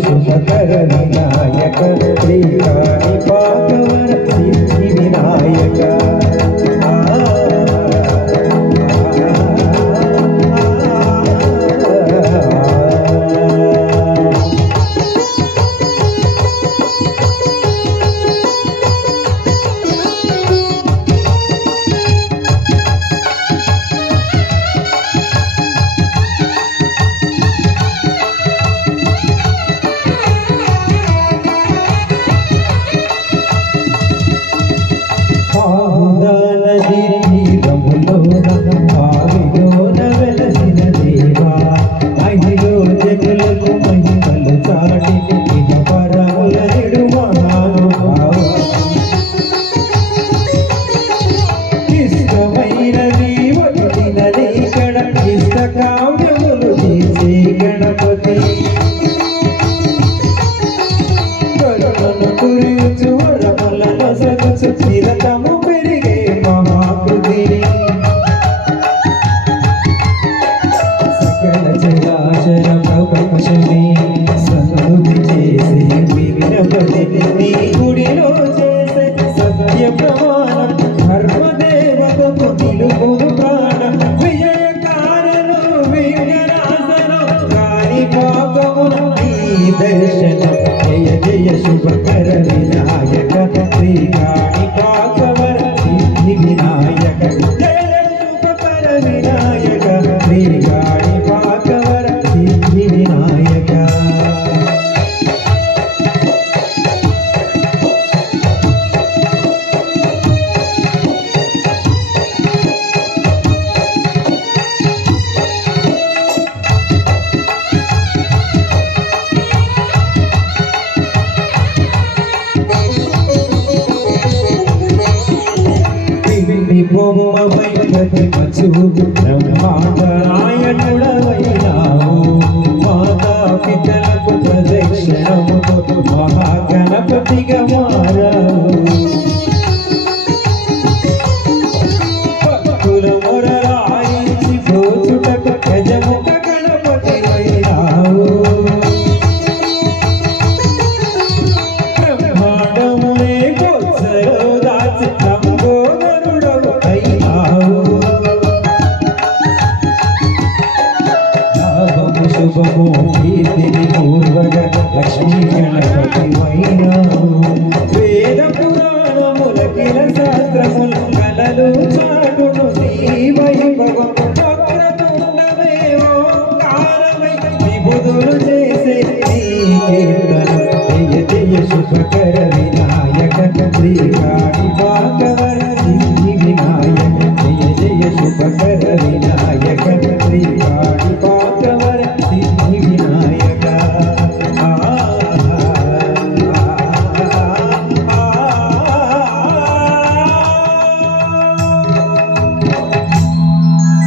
శుభకర వినాయక శ్రీకాళి భాగవర సిద్ధి వినాయక చిరతము పెరిగే మహాకృతి సకల చరాచర ప్రపంచమే సమృద్ధి చేసే వివినపతి నీ గుడిలో చేసే సత్య ప్రమాణం ధర్మదేవతకు నిలుపును ప్రాణం విజయ కారణం విఘ్ననాశనం కాని పాపమున నీ దర్శనం జయ జయ శుభకర వినాయక శ్రీకాళి భాగవర సిద్ధి వినాయక జయ శుభకర వినాయక శ్రీకాళి భాగవర సిద్ధి వినాయక బొమ్మవై ప్రతిమచూపు బ్రహ్మాండనాయకుడవైనావు మాతా పితలకు ప్రదక్షిణముతో మహాగణపతిగా మారావు భక్తుల మొరలాయించి బ్రోచుటకు గజముఖ గణపతివైనావు బ్రహ్మాండమునే గోచరో దాచి శుభము కీర్తిని పూర్వగ లక్ష్మీ గణపతి వైనా